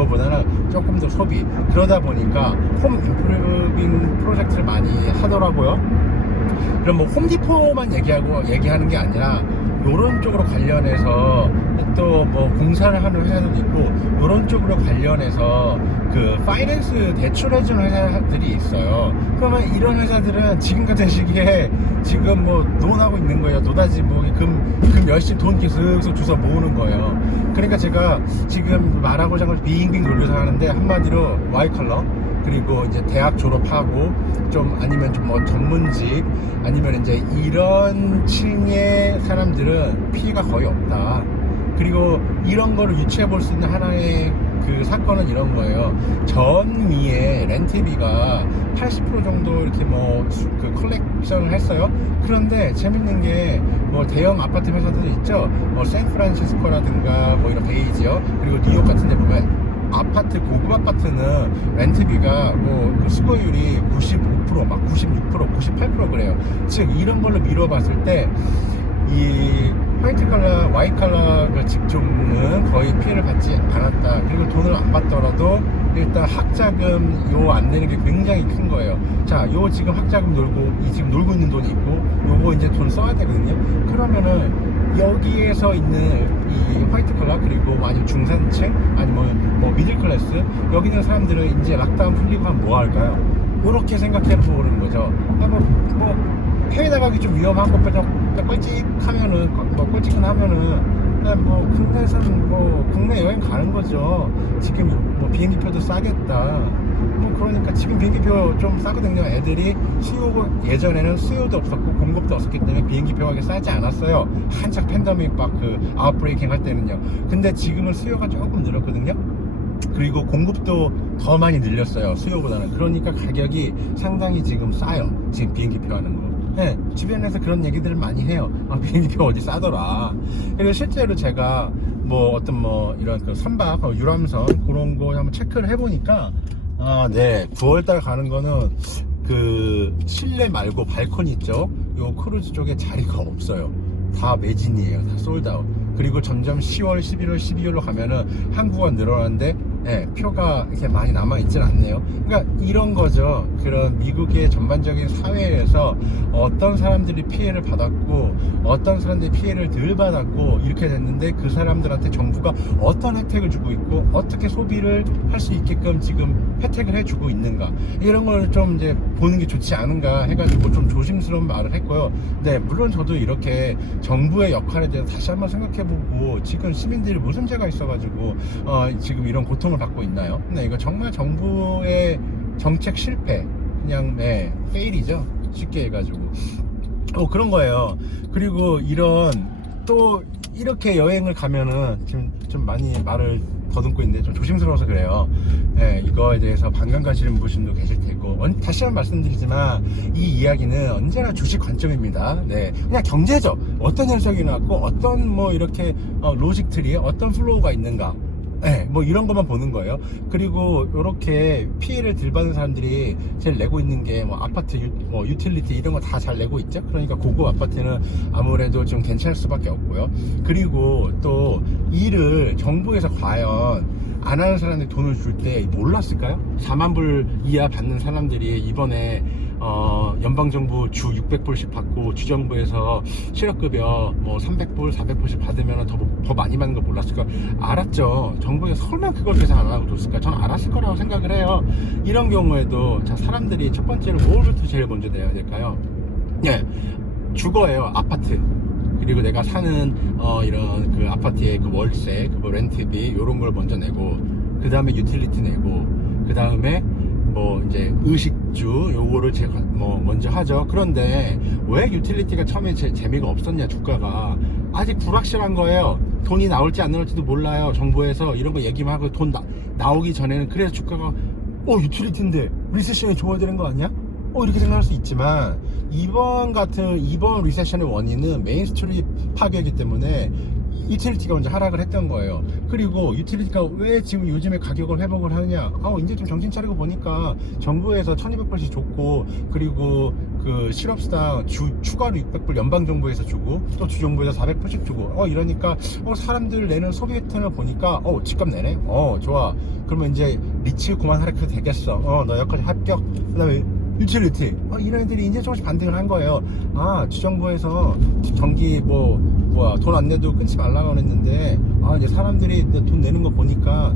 그거보다는 조금 더 소비. 그러다 보니까 홈 임프루빙 프로젝트를 많이 하더라고요. 그럼 뭐 홈디포만 얘기하는 게 아니라 요런 쪽으로 관련해서 또 뭐 공사를 하는 회사들도 있고, 요런 쪽으로 관련해서 그 파이낸스 대출해주는 회사들이 있어요. 그러면 이런 회사들은 지금 같은 시기에 지금 뭐 논하고 있는 거예요. 노다지 뭐 금 열심히 돈 계속 주워 모으는 거예요. 그러니까 제가 지금 말하고자 하는 걸 빙빙 돌려서 하는데, 한마디로 와이컬러, 그리고 이제 대학 졸업하고 좀 아니면 좀 뭐 전문직, 아니면 이제 이런 층의 사람들은 피해가 거의 없다. 그리고 이런 거를 유추해 볼 수 있는 하나의 그 사건은 이런 거예요. 전미의 렌트비가 80% 정도 이렇게 뭐 그 컬렉션을 했어요. 그런데 재밌는 게 뭐 대형 아파트 회사들도 있죠. 뭐 샌프란시스코라든가 뭐 이런 베이지어, 그리고 뉴욕 같은 데 보면 아파트, 고급 아파트는 렌트비가 뭐그 수거율이 95%, 막 96%, 98% 그래요. 즉 이런 걸로 미뤄봤을 때 이 화이트 칼라, 와이트 칼라 그 직종은 거의 피해를 받지 않았다. 그리고 돈을 안 받더라도 일단 학자금 요 안 내는 게 굉장히 큰 거예요. 자, 요 지금 학자금 지금 놀고 있는 돈이 있고, 요거 이제 돈 써야 되거든요. 그러면은 여기에서 있는 이 화이트 컬러, 그리고 아니면 중산층, 아니면 뭐 미들 클래스, 여기 있는 사람들은 이제 락다운 풀리고 하면 뭐 할까요? 요렇게 생각해 보는 거죠. 뭐 해외 나가기 좀 위험한 것보다 껄찍하면은, 뭐 껄찍하면은 그냥 뭐 국내에서는 뭐 국내 여행 가는 거죠. 지금 뭐 비행기표도 싸겠다. 뭐 그러니까 지금 비행기표 좀 싸거든요. 애들이 예전에는 수요도 없었고 공급도 없었기 때문에 비행기표가 싸지 않았어요. 한창 팬데믹 막 그 아웃브레이킹 할 때는요. 근데 지금은 수요가 조금 늘었거든요. 그리고 공급도 더 많이 늘렸어요, 수요보다는. 그러니까 가격이 상당히 지금 싸요, 지금 비행기표 하는 거. 네, 주변에서 그런 얘기들을 많이 해요. 비행기표 어디 싸더라. 그리고 실제로 제가 뭐 어떤 뭐 이런 그 선박, 유람선 그런 거 한번 체크를 해보니까, 네, 9월달 가는 거는 그 실내 말고 발코니 쪽, 요 크루즈 쪽에 자리가 없어요. 다 매진이에요. 다 솔드아웃. 그리고 점점 10월, 11월, 12월로 가면은 항구가 늘어나는데, 네, 표가 이렇게 많이 남아있진 않네요. 그러니까 이런 거죠. 그런 미국의 전반적인 사회에서 어떤 사람들이 피해를 받았고, 어떤 사람들이 피해를 덜 받았고, 이렇게 됐는데 그 사람들한테 정부가 어떤 혜택을 주고 있고, 어떻게 소비를 할 수 있게끔 지금 혜택을 해주고 있는가, 이런 걸 좀 이제 보는 게 좋지 않은가 해가지고 좀 조심스러운 말을 했고요. 네, 물론 저도 이렇게 정부의 역할에 대해서 다시 한번 생각해보고, 지금 시민들이 무슨 죄가 있어가지고 지금 이런 고통을 받고 있나요? 네, 이거 정말 정부의 정책 실패, 그냥 네, 페일이죠. 쉽게 해가지고 그런 거예요. 그리고 또 이렇게 여행을 가면은 지금 좀 많이 말을 더듬고 있는데 좀 조심스러워서 그래요. 네, 이거에 대해서 반감 가시는 분도 계실 테고, 다시 한번 말씀드리지만 이 이야기는 언제나 주식 관점입니다. 네, 그냥 경제적 어떤 현상이 나왔고, 어떤 뭐 이렇게 로직들이 어떤 플로우가 있는가, 네, 뭐 이런 것만 보는 거예요. 그리고 이렇게 피해를 덜 받는 사람들이 제일 내고 있는 게 뭐 아파트, 뭐 유틸리티 이런 거 다 잘 내고 있죠. 그러니까 고급 아파트는 아무래도 좀 괜찮을 수밖에 없고요. 그리고 또 일을 정부에서 과연 안 하는 사람들이 돈을 줄 때 몰랐을까요? 4만 불 이하 받는 사람들이 이번에 연방정부 주 600불씩 받고, 주정부에서 실업급여 뭐 300불, 400불씩 받으면 더 많이 받는 거 몰랐을까? 알았죠. 정부에서 설마 그걸 계산 안 하고 줬을까? 저는 알았을 거라고 생각을 해요. 이런 경우에도 자, 사람들이 첫 번째로 뭘부터 제일 먼저 내야 될까요? 네, 주거예요. 아파트. 그리고 내가 사는 이런 그 아파트의 그 월세, 그 렌트비, 요런 걸 먼저 내고, 그 다음에 유틸리티 내고, 그 다음에 뭐 이제 의식주 요거를 제가 뭐 먼저 하죠. 그런데 왜 유틸리티가 처음에 재미가 없었냐? 주가가 아직 불확실한 거예요. 돈이 나올지 안 나올지도 몰라요. 정부에서 이런 거 얘기만 하고 돈 나오기 전에는. 그래서 주가가 유틸리티인데 리세션이 좋아야 되는 거 아니야? 이렇게 생각할 수 있지만, 이번 리세션의 원인은 메인스트리트 파괴이기 때문에 유틸리티가 먼저 하락을 했던 거예요. 그리고 유틸리티가 왜 지금 요즘에 가격을 회복을 하느냐, 이제 좀 정신 차리고 보니까 정부에서 1200불씩 줬고, 그리고 그 실업수당 추가로 600불 연방정부에서 주고, 또 주정부에서 400불씩 주고, 이러니까 사람들 내는 소비 패턴을 보니까 집값 내네, 좋아, 그러면 이제 리츠 그만 하락해도 되겠어, 너 여기까지 합격. 그 다음에 유틸리티, 이런 애들이 이제 조금씩 반등을 한 거예요. 주정부에서 전기 돈 안 내도 끊지 말라고 했는데, 이제 사람들이 돈 내는 거 보니까,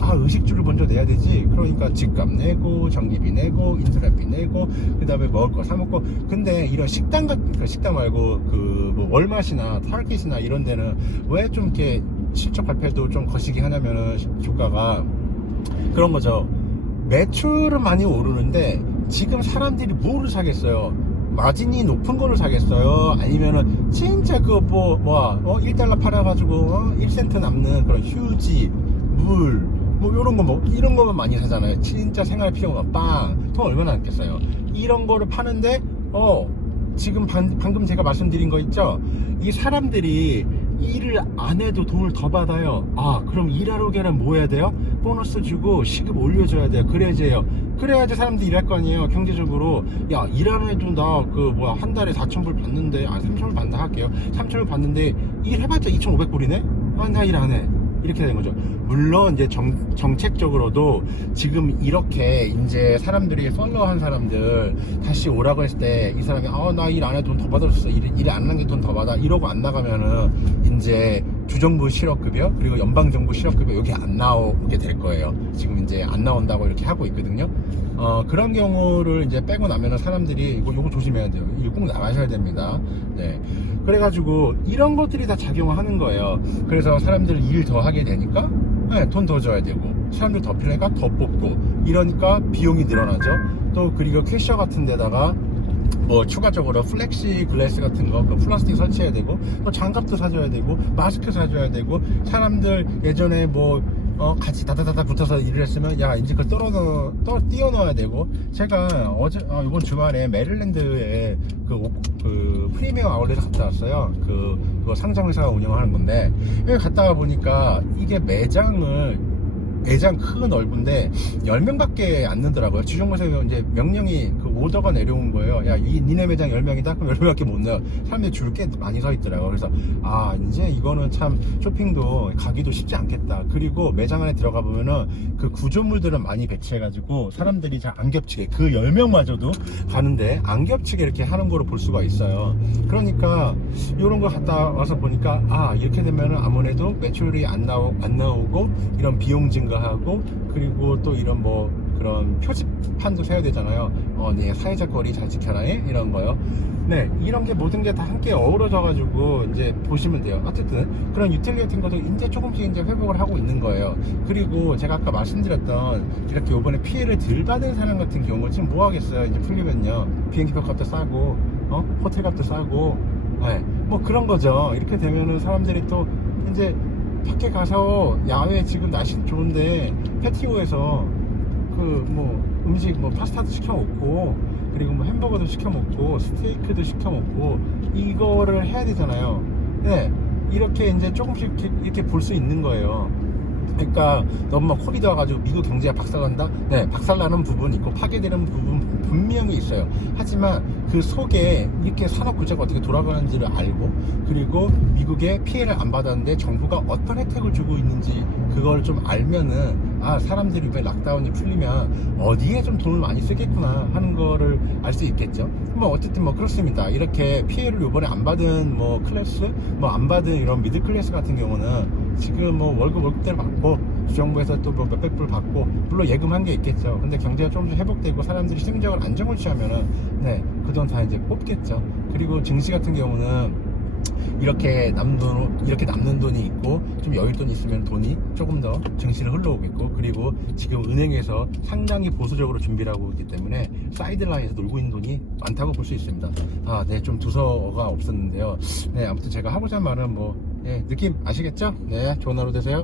의식주를 먼저 내야 되지. 그러니까 집값 내고, 전기비 내고, 인터넷비 내고, 그 다음에 먹을 거 사 먹고. 근데 이런 식당 말고, 월맛이나 타겟이나 이런 데는 왜 좀 이렇게 실적 발표도 좀 거시기 하냐면은, 주가가 그런 거죠. 매출은 많이 오르는데 지금 사람들이 뭐를 사겠어요? 마진이 높은 거를 사겠어요? 아니면은 진짜 1달러 팔아가지고 1센트 남는 그런 휴지, 물, 이런 거만 많이 사잖아요. 진짜 생활 필요가 돈 얼마나 남겠어요? 이런 거를 파는데 지금 방금 제가 말씀드린 거 있죠? 이 사람들이 일을 안 해도 돈을 더 받아요. 그럼 일하러 가려면 뭐 해야 돼요? 보너스 주고 시급 올려줘야 돼요. 그래야지 사람들이 일할 거 아니에요. 경제적으로. 일하는 애도 한 달에 4,000불 받는데, 3,000불 받는다 할게요. 3,000불 받는데 일해봤자 2,500불이네? 나 일 안 해. 이렇게 되는 거죠. 물론 이제 정책적으로도 지금 이렇게 이제 사람들이 팔로우한 사람들 다시 오라고 했을 때 이 사람이 나 일 안 해도 돈 더 받았어, 일 안 하는 게 돈 더 받아, 이러고 안 나가면은 이제 주정부 실업급여 그리고 연방정부 실업급여 여기 안 나오게 될 거예요. 지금 이제 안 나온다고 이렇게 하고 있거든요. 그런 경우를 이제 빼고 나면은 사람들이 요거 조심해야 돼요. 이거 꼭 나가셔야 됩니다. 네. 그래가지고 이런 것들이 다 작용을 하는 거예요. 그래서 사람들 일 더 하게 되니까 돈 더 줘야 되고, 사람들 더 필요하니까 더 뽑고, 이러니까 비용이 늘어나죠. 또 그리고 캐셔 같은 데다가 추가적으로 플렉시 글래스 같은 거, 플라스틱 설치해야 되고, 또 장갑도 사줘야 되고, 마스크 사줘야 되고, 사람들 예전에 같이 다다다다 붙어서 일을 했으면 이제 그걸 띄워넣어야 되고. 제가 이번 주말에 메릴랜드에 그 프리미엄 아울렛을 갔다 왔어요. 그거 상장회사가 운영하는 건데, 여기 갔다가 보니까 이게 매장 크고 넓은데 10명밖에 안 넣더라고요. 주정부에서 이제 명령이 오더가 내려온 거예요. 니네 매장 10명이다? 그럼 10명밖에 못 넣어. 사람들이 줄 꽤 많이 서 있더라고요. 그래서 이제 이거는 참 쇼핑도 가기도 쉽지 않겠다. 그리고 매장 안에 들어가 보면은 그 구조물들은 많이 배치해가지고 사람들이 잘 안 겹치게, 그 10명마저도 가는데 안 겹치게 이렇게 하는 거로 볼 수가 있어요. 그러니까 이런 거 갔다 와서 보니까 이렇게 되면은 아무래도 매출이 안 나오고 이런 비용 증가하고, 그리고 또 이런 그런 표지판도 세워야 되잖아요. 네, 사회적 거리 잘 지켜라, 이런 거요. 네, 이런 게 모든 게 다 함께 어우러져 가지고 이제 보시면 돼요. 어쨌든 그런 유틸리티 같은 것도 이제 조금씩 이제 회복을 하고 있는 거예요. 그리고 제가 아까 말씀드렸던 이렇게 요번에 피해를 덜 받은 사람 같은 경우 지금 뭐 하겠어요? 이제 풀리면요, 비행기표 값도 싸고 호텔 값도 싸고, 그런 거죠. 이렇게 되면은 사람들이 또 이제 밖에 가서 야외 지금 날씨 좋은데 패티오에서 음식 파스타도 시켜 먹고, 그리고 햄버거도 시켜 먹고, 스테이크도 시켜 먹고, 이거를 해야 되잖아요. 네, 이렇게 이제 조금씩 이렇게 볼 수 있는 거예요. 그러니까 너무 코비드 와가지고 미국 경제가 박살난다? 네, 박살나는 부분이 있고 파괴되는 부분 분명히 있어요. 하지만 그 속에 이렇게 산업 구조가 어떻게 돌아가는지를 알고, 그리고 미국에 피해를 안 받았는데 정부가 어떤 혜택을 주고 있는지 그걸 좀 알면은 사람들이 왜 락다운이 풀리면 어디에 좀 돈을 많이 쓰겠구나 하는 거를 알 수 있겠죠. 어쨌든 그렇습니다. 이렇게 피해를 요번에 안 받은 클래스, 안 받은 이런 미들 클래스 같은 경우는 지금 월급대로 받고, 주정부에서 또 몇백 불 받고, 물론 예금한 게 있겠죠. 근데 경제가 조금씩 회복되고 사람들이 심리적으로 안정을 취하면은 그 돈 다 이제 뽑겠죠. 그리고 증시 같은 경우는 이렇게 남는 돈이 있고, 좀 여윳돈이 있으면 돈이 조금 더 증시를 흘러오겠고, 그리고 지금 은행에서 상당히 보수적으로 준비를 하고 있기 때문에 사이드라인에서 놀고 있는 돈이 많다고 볼 수 있습니다. 네, 좀 두서가 없었는데요. 네, 아무튼 제가 하고자 하는 말은 느낌 아시겠죠? 네, 좋은 하루 되세요.